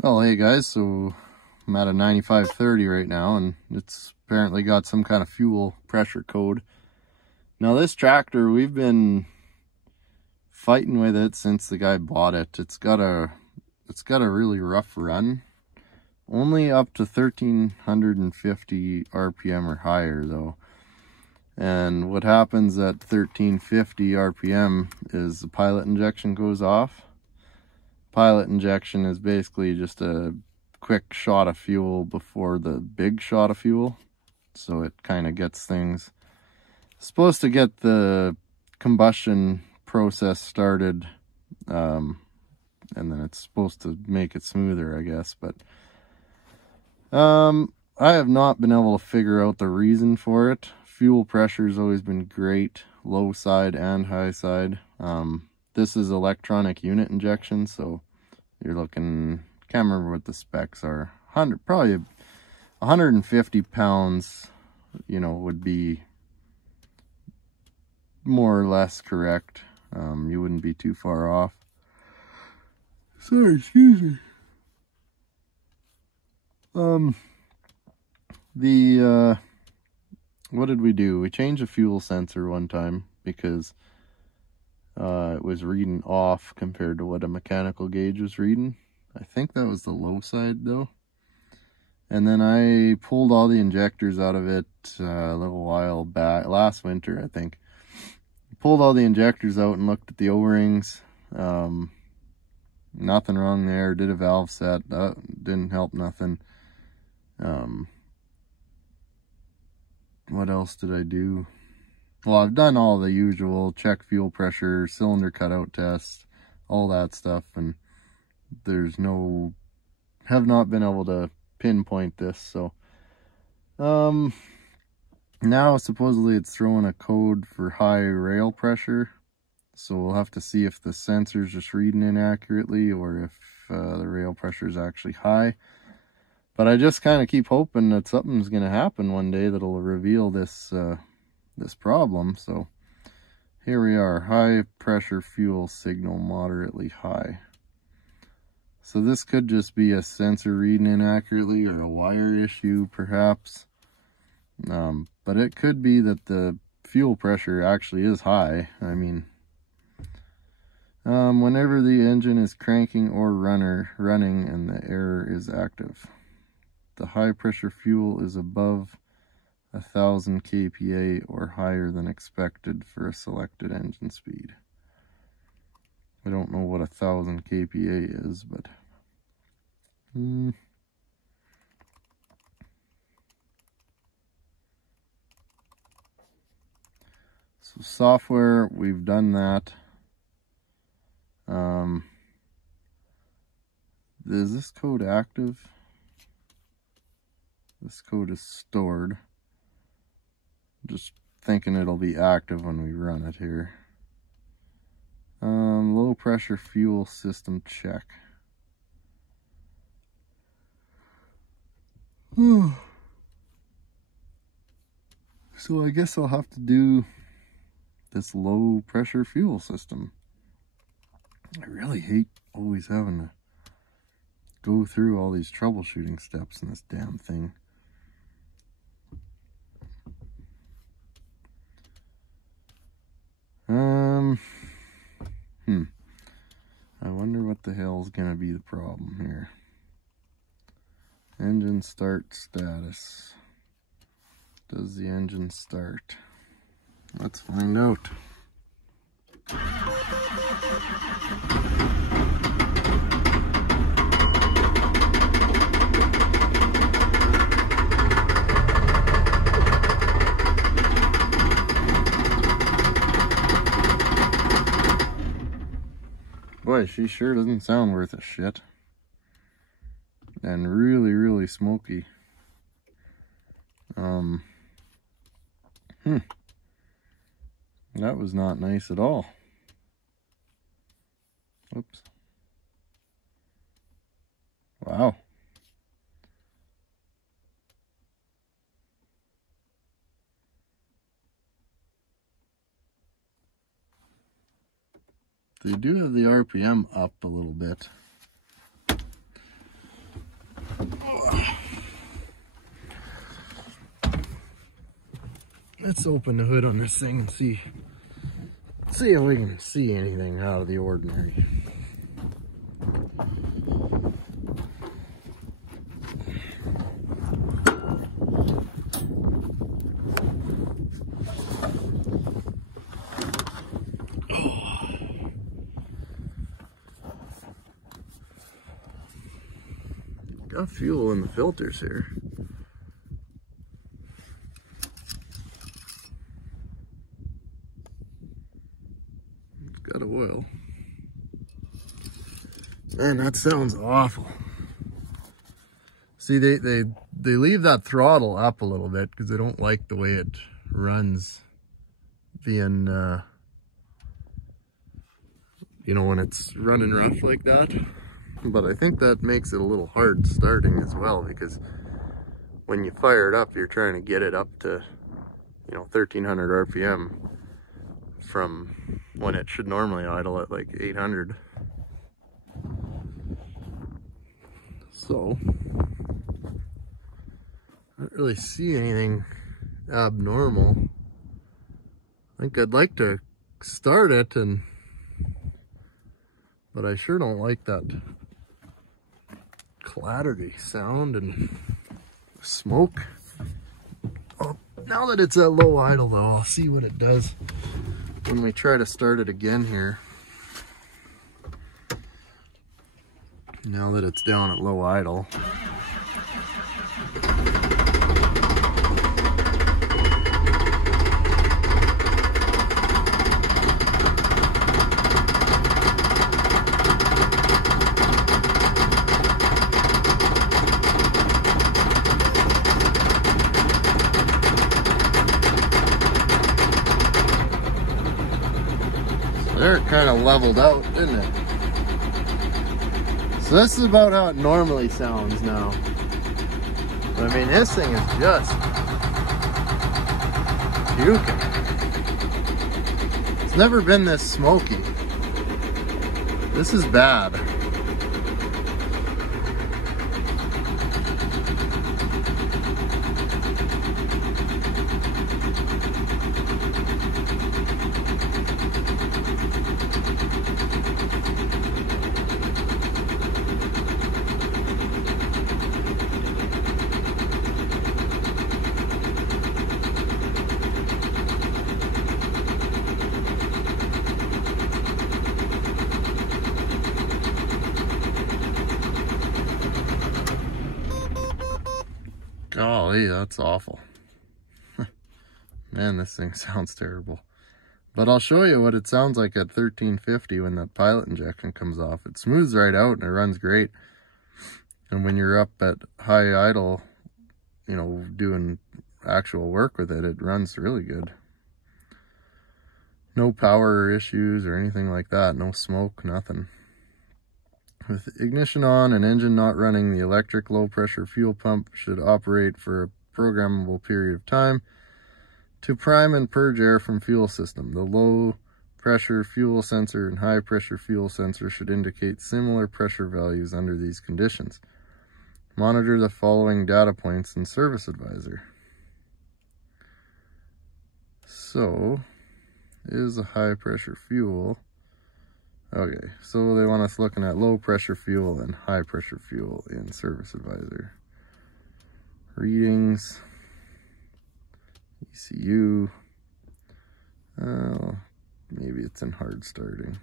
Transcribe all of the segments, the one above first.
Well, hey guys, so I'm at a 9530 right now, and it's apparently got some kind of fuel pressure code. Now this tractor, we've been fighting with it since the guy bought it. It's got a really rough run. Only up to 1350 RPM or higher though. And what happens at 1350 RPM is the pilot injection goes off. Pilot injection is basically just a quick shot of fuel before the big shot of fuel. So it kind of gets things, supposed to get the combustion process started, and then it's supposed to make it smoother, I guess. But I have not been able to figure out the reason for it. Fuel pressure has always been great, low side and high side. This is electronic unit injection, so you're looking, can't remember what the specs are, probably 150 pounds, you know, would be more or less correct. You wouldn't be too far off. Sorry, excuse me. What did we do? We changed the fuel sensor one time because it was reading off compared to what a mechanical gauge was reading. I think that was the low side though. And then I pulled all the injectors out of it a little while back, last winter I think. Pulled all the injectors out and looked at the O-rings. Nothing wrong there. Did a valve set. That didn't help nothing. What else did I do? Well, I've done all the usual, check fuel pressure, cylinder cutout test, all that stuff, and there's no, have not been able to pinpoint this. So now supposedly it's throwing a code for high rail pressure, so we'll have to see if the sensor's just reading inaccurately or if the rail pressure is actually high. But I just kind of keep hoping that something's going to happen one day that'll reveal this this problem. So here we are, high pressure fuel signal moderately high. So this could just be a sensor reading inaccurately or a wire issue perhaps. But it could be that the fuel pressure actually is high. I mean, whenever the engine is cranking or running and the air is active. The high pressure fuel is above 1000 kPa or higher than expected for a selected engine speed. I don't know what 1000 kPa is, but so software, we've done that. Is this code active? This code is stored. Just thinking it'll be active when we run it here. Low pressure fuel system check. So I guess I'll have to do this low pressure fuel system. I really hate always having to go through all these troubleshooting steps in this damn thing. I wonder what the hell's gonna be the problem here. Engine start status. Does the engine start? Let's find out. Boy, she sure doesn't sound worth a shit. And really, really smoky. That was not nice at all. Oops. Wow. They do have the RPM up a little bit. Let's open the hood on this thing and see if we can see anything out of the ordinary. Got fuel in the filters here. It's got oil. Man, that sounds awful. See, they leave that throttle up a little bit because they don't like the way it runs being, you know, when it's running rough like that. But I think that makes it a little hard starting as well, because when you fire it up, you're trying to get it up to, you know, 1300 RPM from when it should normally idle at like 800. So, I don't really see anything abnormal. I think I'd like to start it, but I sure don't like that clattery sound and smoke. Oh, now that it's at low idle though, I'll see what it does when we try to start it again here. Now that it's down at low idle. There it kind of leveled out, didn't it? So this is about how it normally sounds now. But I mean, this thing is just puking. It's never been this smoky. This is bad. Golly, that's awful. Man, this thing sounds terrible. But I'll show you what it sounds like at 1350 when that pilot injection comes off. It smooths right out and it runs great. And when you're up at high idle, you know, doing actual work with it, it runs really good. No power issues or anything like that. No smoke, nothing. With ignition on and engine not running, the electric low pressure fuel pump should operate for a programmable period of time to prime and purge air from fuel system. The low pressure fuel sensor and high pressure fuel sensor should indicate similar pressure values under these conditions. Monitor the following data points in Service Advisor. So, is a high pressure fuel. Okay, so they want us looking at low pressure fuel and high pressure fuel in Service Advisor. Readings, ECU, maybe it's in hard starting.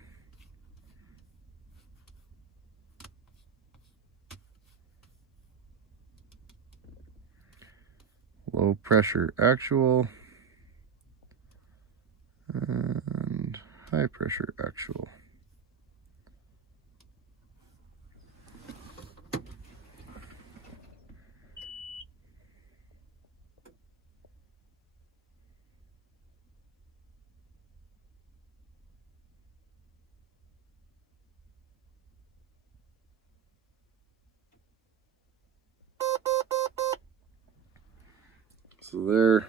Low pressure actual and high pressure actual. So there.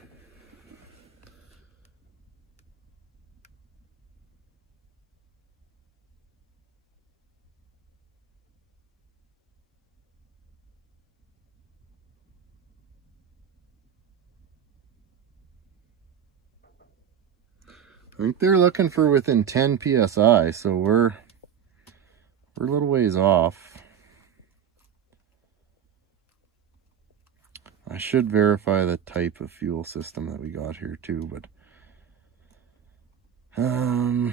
I think they're looking for within 10 psi, so we're a little ways off. I should verify the type of fuel system that we got here too, but well,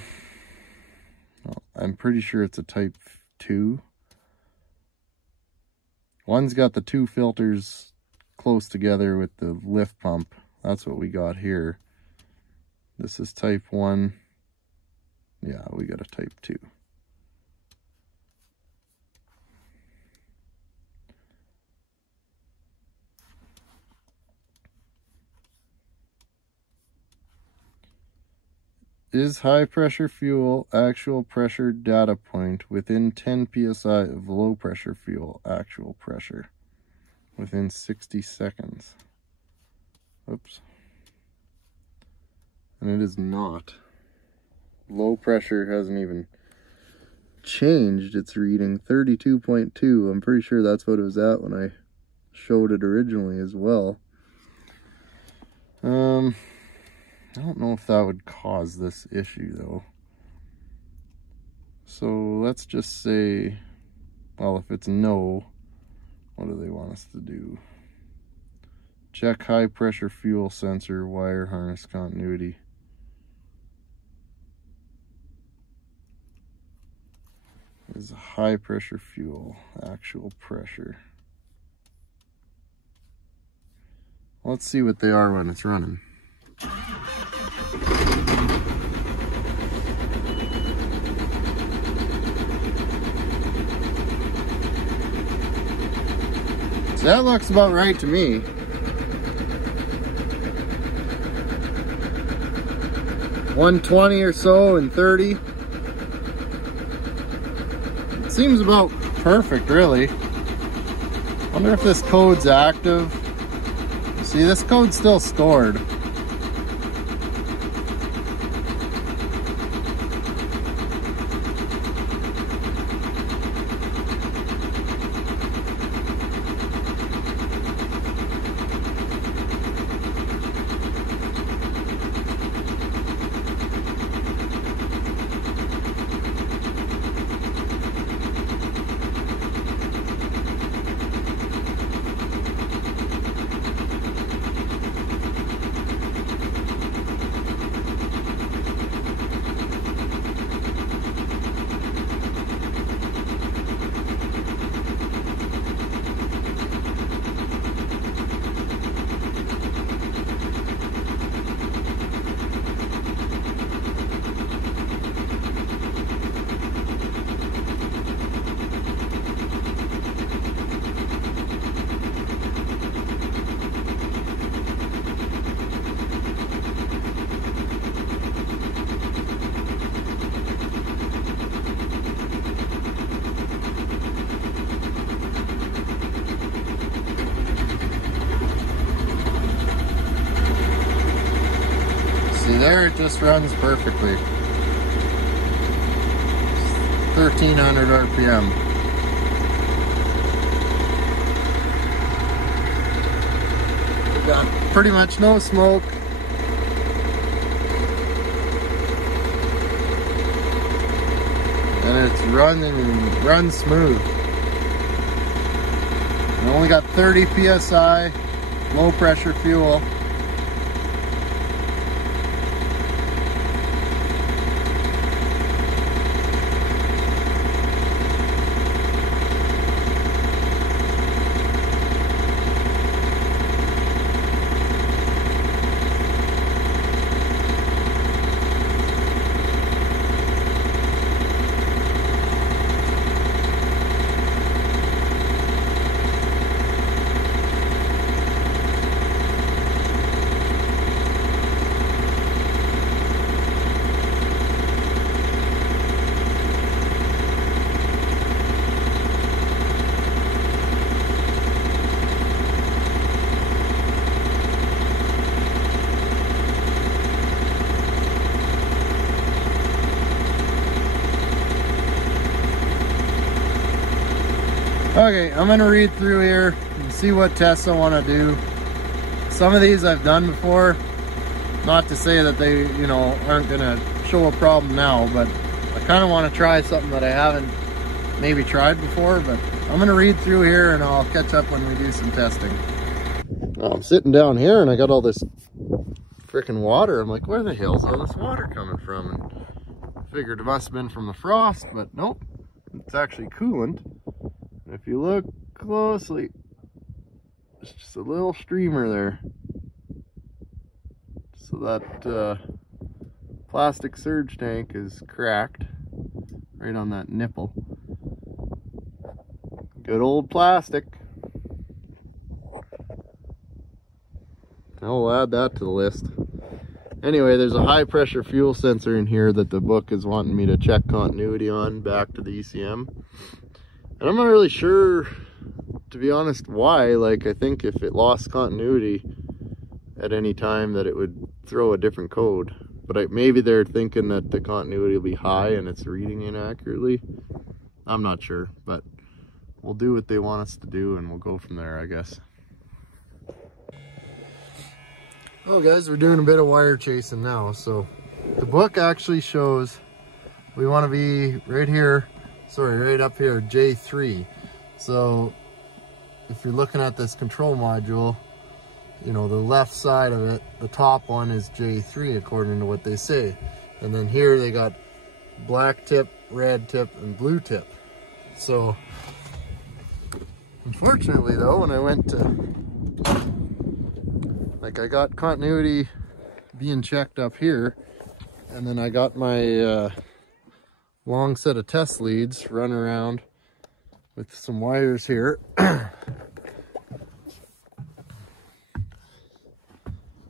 I'm pretty sure it's a type 2. One's got the 2 filters close together with the lift pump. That's what we got here. This is type 1. Yeah, we got a type 2. Is high pressure fuel actual pressure data point within 10 psi of low pressure fuel actual pressure within 60 seconds? Oops. And it is not. Low pressure hasn't even changed its reading. 32.2. I'm pretty sure that's what it was at when I showed it originally as well. I don't know if that would cause this issue though. So let's just say, well, if it's no, what do they want us to do? Check high pressure fuel sensor wire harness continuity. Is high pressure fuel actual pressure? Let's see what they are when it's running. So that looks about right to me. $120 or so and 30. It seems about perfect, really. Wonder if this code's active. See, this code's still stored. There it just runs perfectly. 1300 RPM. We got pretty much no smoke. And it's runs smooth. We only got 30 psi, low pressure fuel. Okay, I'm gonna read through here and see what tests I want to do. Some of these I've done before. Not to say that they, you know, aren't gonna show a problem now, but I kind of want to try something that I haven't maybe tried before. But I'm gonna read through here and I'll catch up when we do some testing. I'm sitting down here and I got all this freaking water. I'm like, where the hell's all this water coming from? And I figured it must have been from the frost, but nope, it's actually coolant. And if you look closely, it's just a little streamer there. So that plastic surge tank is cracked right on that nipple. Good old plastic. I'll add that to the list. Anyway, there's a high pressure fuel sensor in here that the book is wanting me to check continuity on back to the ECM. And I'm not really sure, to be honest, why. Like, I think if it lost continuity at any time that it would throw a different code. But maybe they're thinking that the continuity will be high and it's reading inaccurately. I'm not sure, but we'll do what they want us to do and we'll go from there, I guess. Oh guys, we're doing a bit of wire chasing now. So the book actually shows we want to be right here, sorry, right up here, J3. So if you're looking at this control module, you know, the left side of it, the top one is J3 according to what they say. And then here they got black tip, red tip, and blue tip. So unfortunately though, when I went to, like, I got continuity being checked up here, and then I got my long set of test leads running around with some wires here.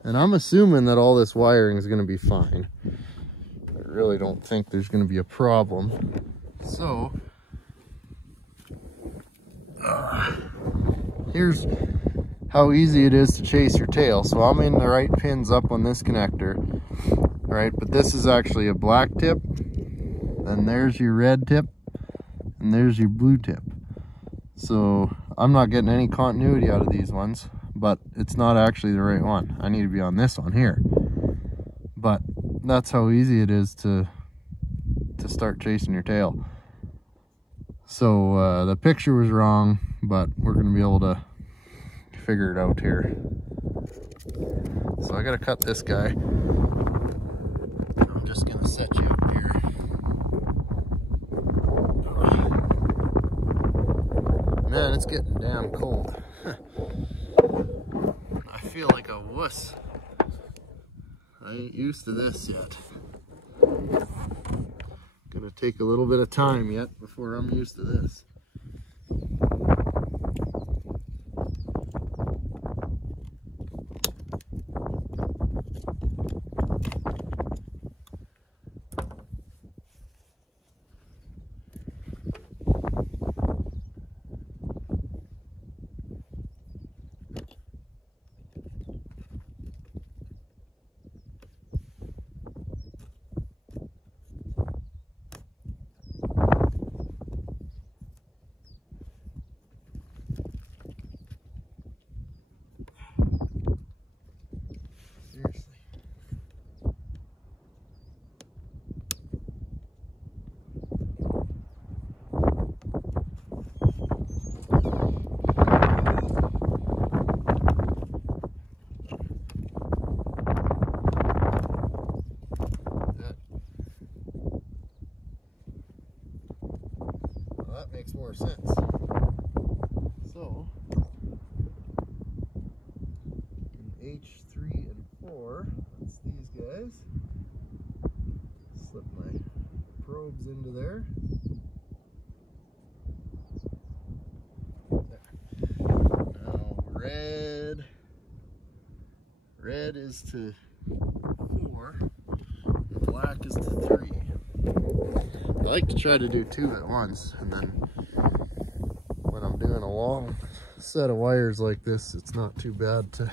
And I'm assuming that all this wiring is going to be fine. I really don't think there's going to be a problem. So, here's how easy it is to chase your tail. So I'm in the right pins up on this connector, right? But this is actually a black tip, then there's your red tip, and there's your blue tip. So I'm not getting any continuity out of these ones, but it's not actually the right one. I need to be on this one here. But that's how easy it is to start chasing your tail. So the picture was wrong, but we're gonna be able to figure it out here. So I gotta cut this guy. I'm just gonna set you up here. Man, it's getting damn cold. I feel like a wuss. I ain't used to this yet. Gonna take a little bit of time yet before I'm used to this. Makes more sense. So in H3 and 4, that's these guys. Slip my probes into there. Now red is to 4, and black is to 3. I like to try to do 2 at once, and then when I'm doing a long set of wires like this, it's not too bad to,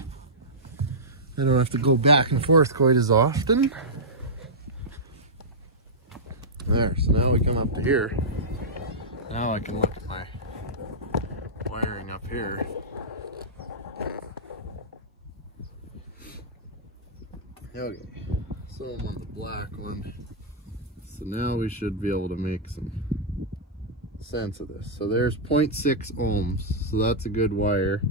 I don't have to go back and forth quite as often. There, so now we come up to here. Now I can look at my wiring up here. Okay, so I'm on the black one. So now we should be able to make some sense of this. So there's 0.6 ohms, so that's a good wire.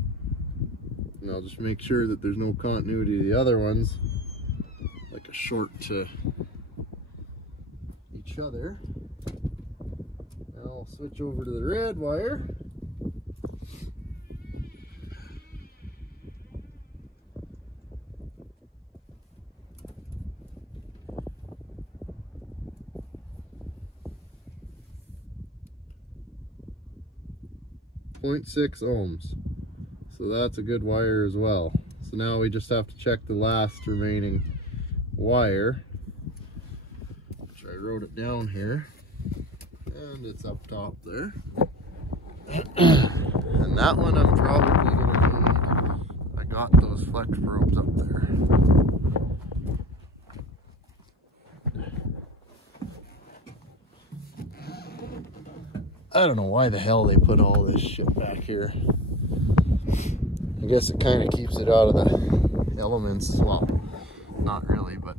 And I'll just make sure that there's no continuity to the other ones, like a short to each other. Now I'll switch over to the red wire. .6 ohms, so that's a good wire as well. So now we just have to check the last remaining wire, which I wrote it down here, and it's up top there. And that one I'm probably gonna need. I got those flex probes up there. I don't know why the hell they put all this shit back here. I guess it kind of keeps it out of the elements. Well, not really, but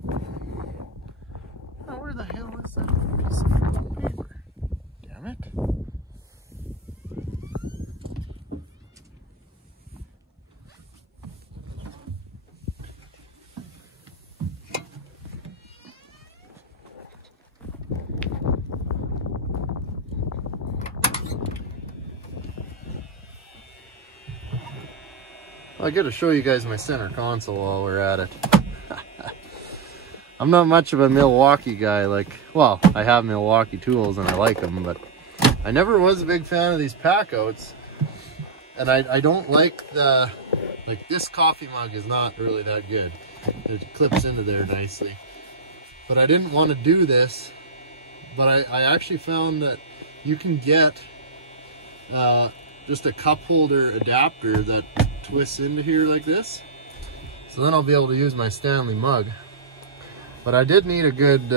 oh, where the hell is that piece of fucking paper? Damn it. I gotta show you guys my center console while we're at it. I'm not much of a Milwaukee guy, like, well, I have Milwaukee tools and I like them, but I never was a big fan of these pack outs. And I don't like the, like this coffee mug is not really that good. It clips into there nicely. But I didn't want to do this, but I actually found that you can get just a cup holder adapter that twists into here like this, so then I'll be able to use my Stanley mug. But I did need a good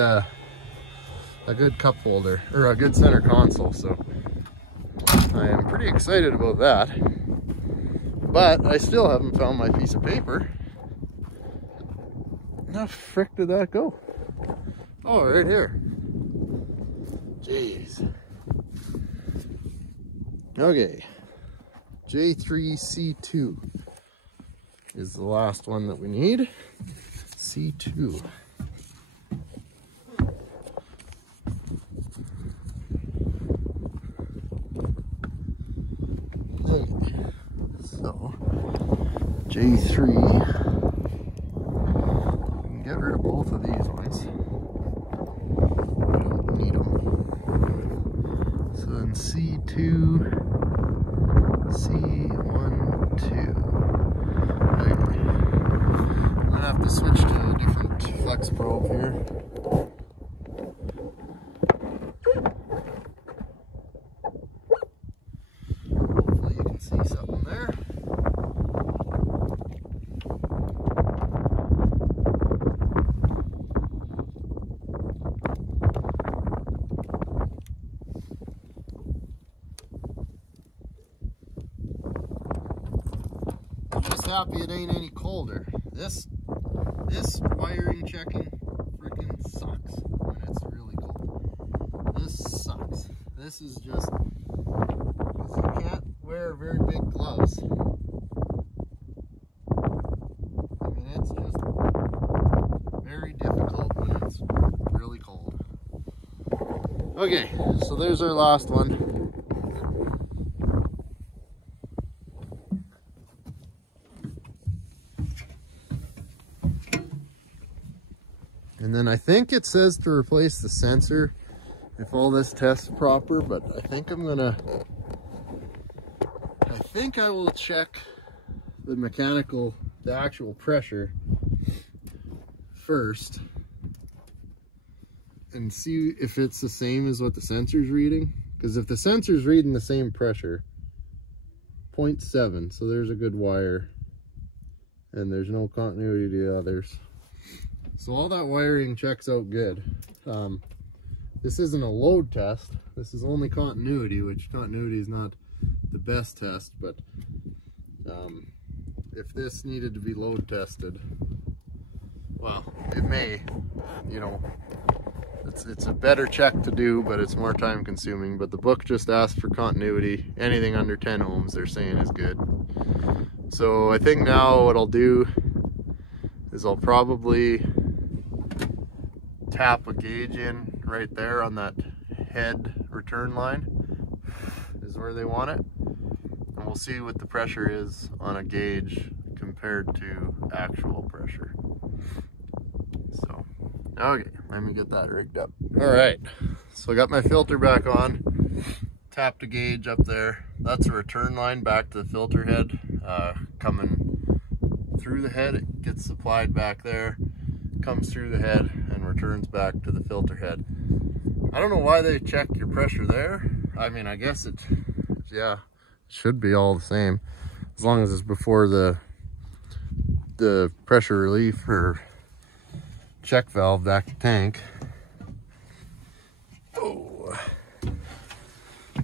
cup holder, or a good center console, so I am pretty excited about that. But I still haven't found my piece of paper. How the frick did that go? Oh, right here. Jeez. Okay. J3C2 is the last one that we need. C2. Okay. So J3. You can get rid of both of these ones. We don't need them. So then C2. C1, 2. Okay. I'm gonna have to switch to a different flex probe here. Hopefully you can see something there. Happy it ain't any colder. This wiring checking freaking sucks when it's really cold. This sucks. This is just because you can't wear very big gloves. I mean, it's just very difficult when it's really cold. Okay, so there's our last one. And then I think it says to replace the sensor if all this tests proper, but I think I will check the actual pressure first and see if it's the same as what the sensor's reading. Because if the sensor's reading the same pressure, 0.7, so there's a good wire, and there's no continuity to the others. So all that wiring checks out good. This isn't a load test. This is only continuity, which continuity is not the best test, but if this needed to be load tested, well, it may, you know, it's a better check to do, but it's more time consuming. But the book just asked for continuity. Anything under 10 ohms they're saying is good. So I think now what I'll do is I'll probably tap a gauge in right there on that head return line is where they want it, and we'll see what the pressure is on a gauge compared to actual pressure. So okay, let me get that rigged up. All right, so I got my filter back on, tapped a gauge up there. That's a return line back to the filter head, coming through the head. It gets supplied back there, comes through the head and returns back to the filter head. I don't know why they check your pressure there. I mean, I guess it, yeah, it should be all the same as long as it's before the pressure relief or check valve back to tank. Oh.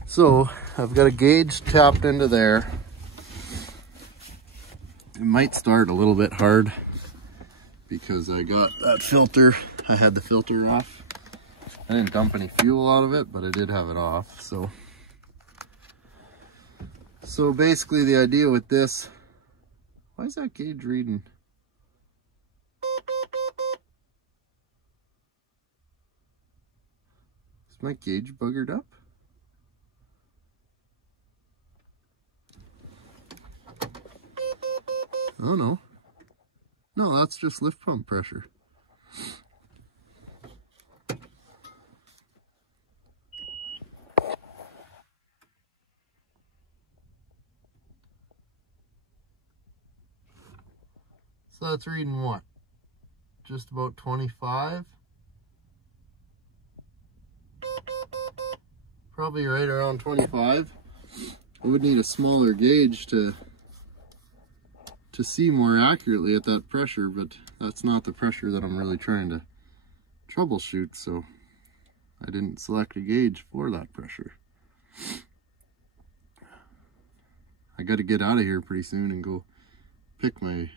So I've got a gauge tapped into there. It might start a little bit hard because I got that filter, I had the filter off. I didn't dump any fuel out of it, but I did have it off. So basically the idea with this, why is that gauge reading? Is my gauge buggered up? Oh no. No, that's just lift pump pressure. So that's reading what? Just about 25? Probably right around 25. I would need a smaller gauge to see more accurately at that pressure, but that's not the pressure that I'm really trying to troubleshoot, so I didn't select a gauge for that pressure. I got to get out of here pretty soon and go pick my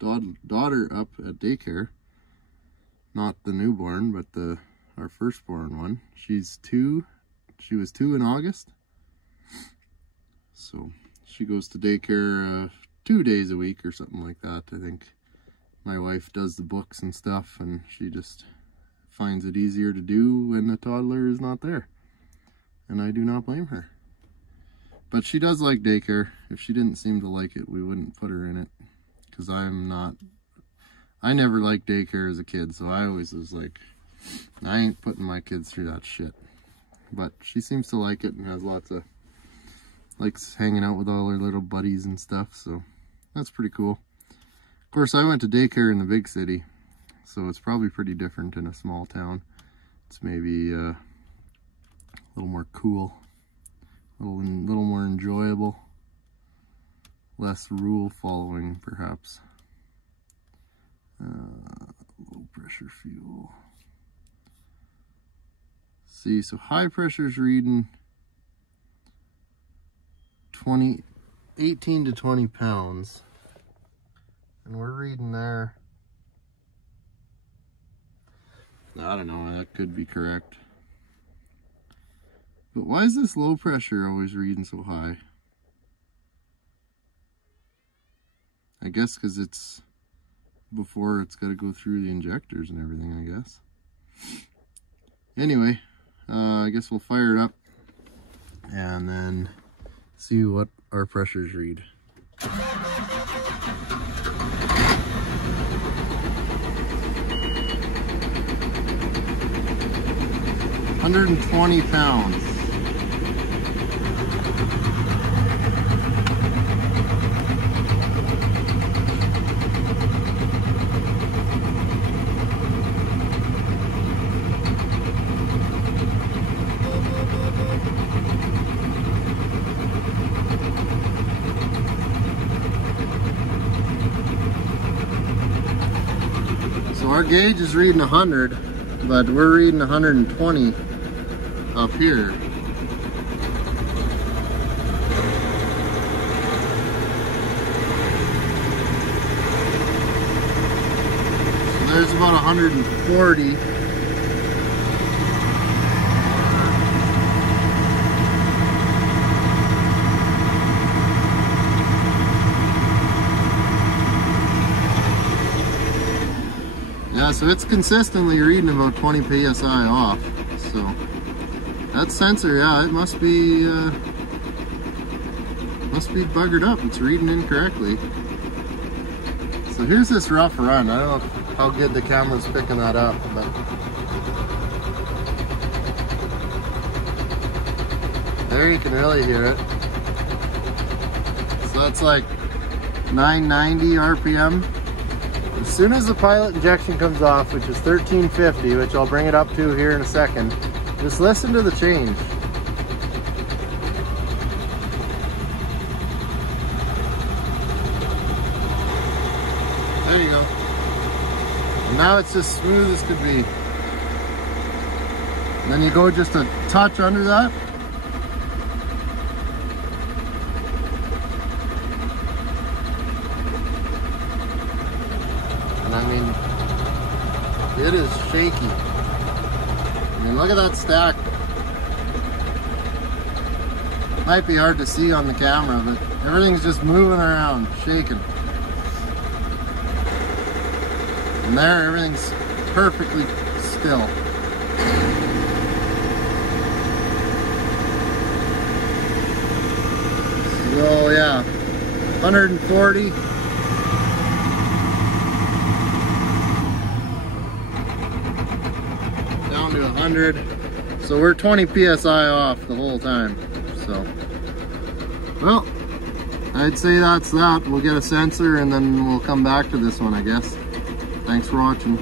daughter up at daycare. Not the newborn, but our firstborn one. She's 2. She was 2 in August. So she goes to daycare 2 days a week or something like that. I think my wife does the books and stuff, and she just finds it easier to do when the toddler is not there. And I do not blame her. But she does like daycare. If she didn't seem to like it, we wouldn't put her in it. Because I never liked daycare as a kid, so I always was like, I ain't putting my kids through that shit. But she seems to like it and has likes hanging out with all her little buddies and stuff, so that's pretty cool. Of course, I went to daycare in the big city, so it's probably pretty different in a small town. It's maybe a little more cool, a little more enjoyable, less rule following perhaps. Low pressure fuel. See, so high pressure's reading 18 to 20 pounds, and we're reading there, I don't know, that could be correct. But why is this low pressure always reading so high? I guess because it's before it's got to go through the injectors and everything, I guess. Anyway, I guess we'll fire it up and then see what our pressures read. 120 pounds. So our gauge is reading 100, but we're reading 120 up here. So there's about 140. Yeah, so it's consistently reading about 20 psi off. So that sensor, yeah, it must be buggered up. It's reading incorrectly. So here's this rough run. I don't know how good the camera's picking that up, but there you can really hear it. So that's like 990 RPM. As soon as the pilot injection comes off, which is 1350, which I'll bring it up to here in a second, just listen to the change. There you go. And now it's as smooth as could be. And then you go just a touch under that. And I mean, it is shaky. I mean, look at that stack. Might be hard to see on the camera, but everything's just moving around, shaking. And there, everything's perfectly still. So yeah, 140. Down to 100. So we're 20 psi off the whole time. So, well, I'd say that's that. We'll get a sensor and then we'll come back to this one, I guess. Thanks for watching.